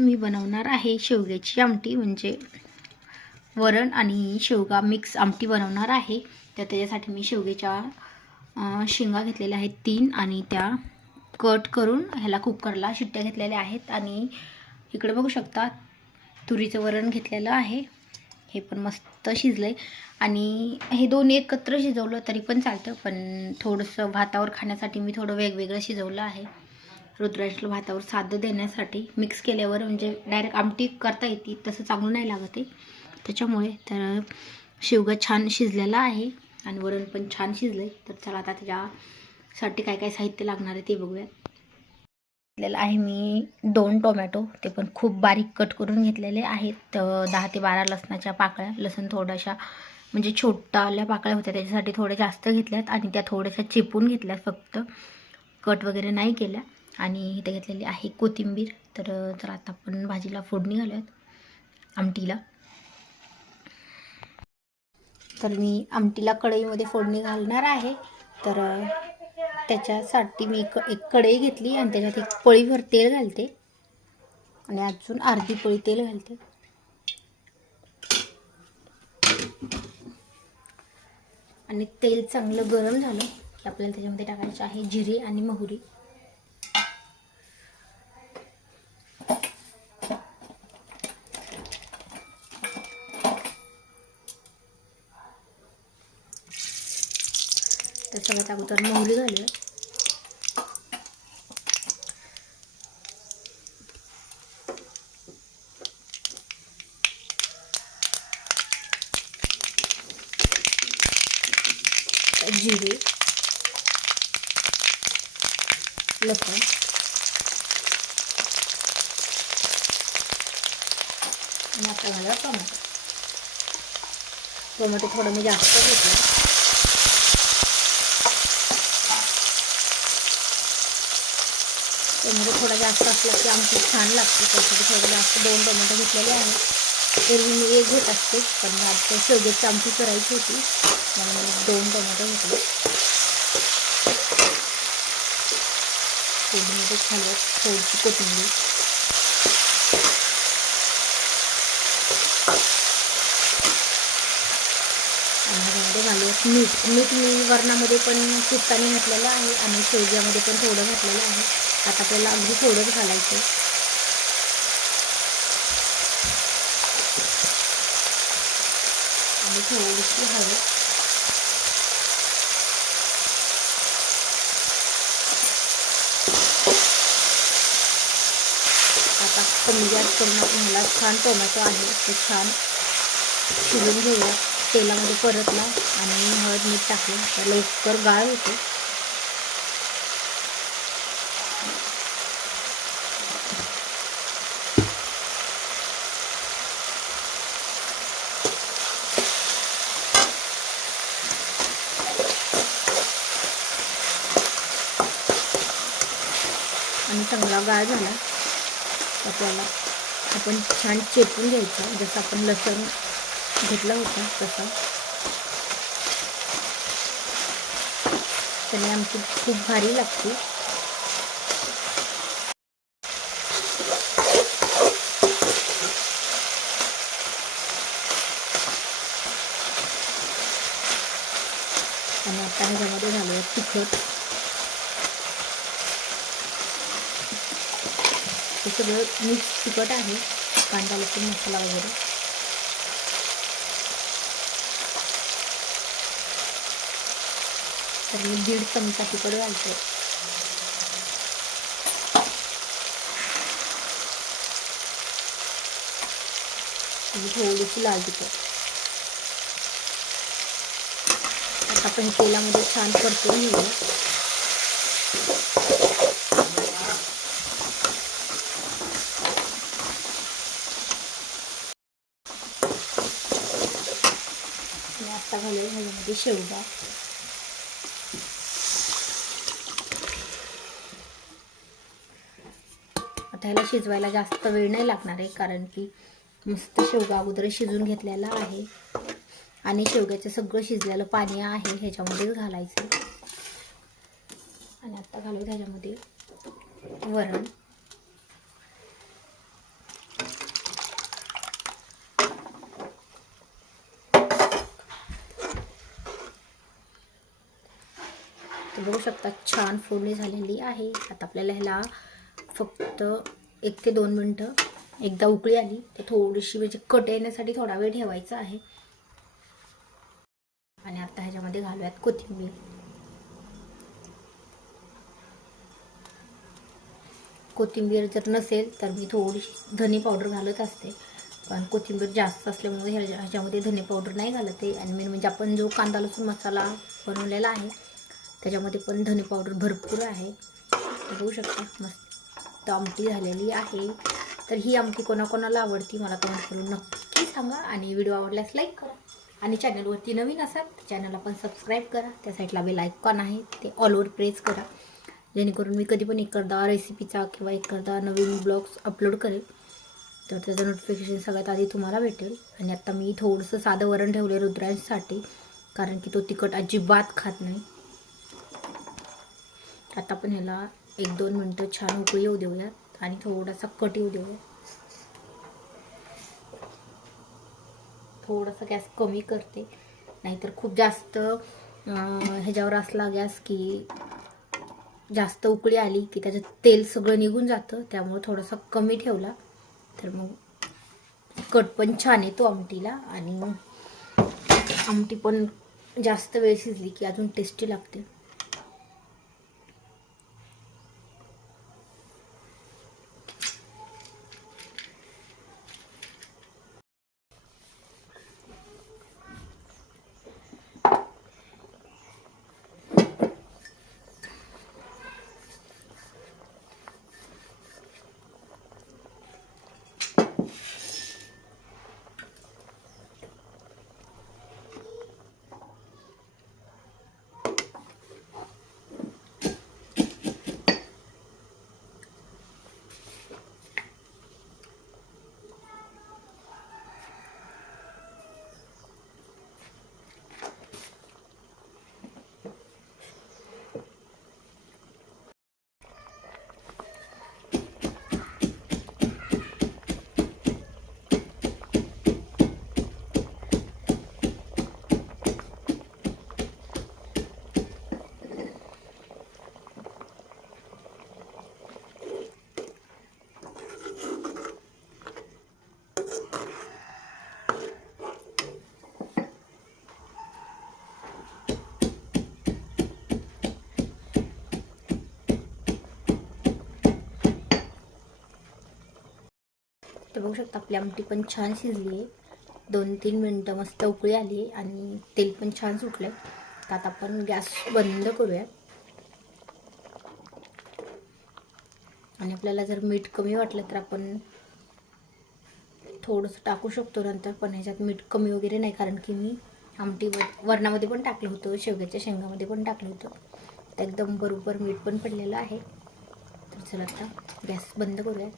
मी बनवणार आहे शेवग्याची आमटी म्हणजे वरण आणि शेवगा मिक्स आमटी बनवणार आहे. तर त्याच्यासाठी मी शेवग्याच्या शेंगा घेतलेल्या आहेत तीन आणि त्या कट करून ह्याला कुकरला शिट्ट्या घेतलेल्या आहेत. आणि इकडे बघू शकता तुरीचं वरण घेतलेलं आहे. हे पण मस्त शिजलं आहे आणि हे दोन एकत्र शिजवलं तरी पण चालतं पण थोडंसं भातावर खाण्यासाठी मी थोडं वेगवेगळं शिजवलं आहे. रुद्राक्षला भातावर साधं देण्यासाठी मिक्स केल्यावर म्हणजे डायरेक्ट आमटी करता येते तसं चांगलं नाही लागत आहे. त्याच्यामुळे तर शेवगा छान शिजलेला आहे आणि वरण पण छान शिजलं आहे तर चला आता त्याच्यासाठी काय काय साहित्य लागणार आहे ते बघूयात. घेतलेलं आहे मी दोन टोमॅटो ते पण खूप बारीक कट करून घेतलेले आहेत. दहा ते बारा लसणाच्या पाकळ्या लसूण थोड्याशा म्हणजे छोटाल्या पाकळ्या होत्या त्याच्यासाठी थोड्या जास्त घेतल्यात आणि त्या थोड्याशा चिपून घेतल्यात फक्त. कट वगैरे नाही केल्या. आणि इथे घेतलेली आहे कोथिंबीर. तर तर आता आपण भाजीला फोडणी घालूयात आमटीला. तर मी आमटीला कढईमध्ये फोडणी घालणार आहे. तर त्याच्यासाठी मी एक एक कढई घेतली आणि त्याच्यात एक पळीभर तेल घालते. आणि अजून अर्धी पळी तेल घालते. आणि तेल चांगलं गरम झालं की आपल्याला त्याच्यामध्ये टाकायचं आहे जिरे आणि मोहरी. तर अगोदर. मोहरी घालूया जिरे. लसूण. आणि आता घालूया टोमॅटो. टोमॅटो थोडं मी जास्त घेतलं टोमॅटो थोडा जास्त असला की आमची छान लागते. त्यासाठी थोडं जास्त दोन टोमॅटो घेतलेले आहे. एरवी मी एक घेत असते पण आता शेवग्याची आमची करायची होती. म्हणून मी दोन टोमॅटो घेतले. फोडणीमध्ये खाली थोडीशी कोथिंबीर. आणि ह्याच्यामध्ये मीठ मीठ मी वरणामध्ये पण शिजताना घातलेलं आहे आणि शेवग्यामध्ये पण थोडं घातलेलं आहे. आता आपल्याला अगदी थोडंच घालायचं. आणि थोडीशी हळद. आता कमी जास्त करून आपण ह्याला छान टोमॅटो आहे ते छान शिजून घेऊया. तेलामध्ये परतला आणि हळद मीठ टाकलं. तर लवकर गाळ होते. चांगला गाळ झाला. आपल्याला आपण छान चेपून घ्यायचं. जसं आपण लसण घेतला होता तसा. त्याने आमची खूप भारी लागते. आणि आता ह्याच्यामध्ये झालं तिखट. हे सगळं मिक्स तिखट आहे कांदा लसूण मसाला वगैरे. तर मी दीड चमचा तिखट घालते. थोडीशी लाल तिखट. आता आपण तेलामध्ये छान परतून घेऊया आणि आता घालूया ह्याच्यामध्ये शेवगा. आता ह्याला शिजवायला जास्त वेळ नाही लागणार आहे कारण की मस्त शेवगा अगोदर शिजून घेतलेला आहे. आणि शेवग्याचं सगळं शिजलेलं पाणी आहे ह्याच्यामध्येच घालायचं. आणि आत्ता घालू ह्याच्यामध्ये वरण. बघू शकता छान फोडणी झालेली आहे. आता आपल्याला ह्याला फक्त एक ते दोन मिनटं एकदा उकळी आली तर थोडीशी म्हणजे कट येण्यासाठी थोडा वेळ ठेवायचा आहे. आणि आता ह्याच्यामध्ये घालूयात कोथिंबीर. कोथिंबीर जर नसेल तर मी थोडीशी धने पावडर घालत असते. पण कोथिंबीर जास्त असल्यामुळे ह्याच्या ह्याच्यामध्ये धने पावडर नाही घालत आहे. आणि मेन म्हणजे आपण जो कांदा लसूण मसाला बनवलेला आहे त्याच्यामध्ये पण धने पावडर भरपूर आहे. होऊ बघू शकता मस्त आमटी झालेली आहे. तर ही आमटी कोणाकोणाला आवडती मला कमेंट करून नक्की सांगा आणि व्हिडिओ आवडल्यास लाईक करा. आणि चॅनलवरती नवीन असाल तर चॅनलला पण सबस्क्राईब करा. त्या साईडला बेल आयकॉन आहे ते ऑलवर प्रेस करा. जेणेकरून मी कधी पण एखादा रेसिपीचा किंवा एखादा नवीन ब्लॉग्स अपलोड करेल. तर त्याचं नोटिफिकेशन सगळ्यात आधी तुम्हाला भेटेल. आणि आत्ता मी थोडंसं साधं वरण ठेवलं रुद्रांशसाठी. कारण की तो तिखट अजिबात खात नाही. आता आपण ह्याला एक दोन मिनटं छान उकळी येऊ देऊयात आणि थोडासा कट येऊ देऊया थोडासा गॅस कमी करते. नाहीतर खूप जास्त ह्याच्यावर असला गॅस की जास्त उकळी आली की त्याचं तेल सगळं निघून जातं. त्यामुळे थोडासा कमी ठेवला. तर मग कट पण छान येतो आमटीला आणि आमटी पण जास्त वेळ शिजली की अजून टेस्टी लागते तर बघू शकता आपली आमटी पण छान शिजली आहे. दोन तीन मिनटं मस्त उकळी आली आणि तेल पण छान सुटलं आहे तर आता आपण गॅस बंद करूया. आणि आपल्याला जर मीठ कमी वाटलं तर आपण थोडंसं टाकू शकतो. नंतर पण ह्याच्यात मीठ कमी वगैरे नाही कारण की मी आमटी वरणामध्ये पण टाकलं होतं शेवग्याच्या शेंगामध्ये पण टाकलं होतं. तर एकदम बरोबर मीठ पण पडलेलं आहे. तर चला आता गॅस बंद करूया.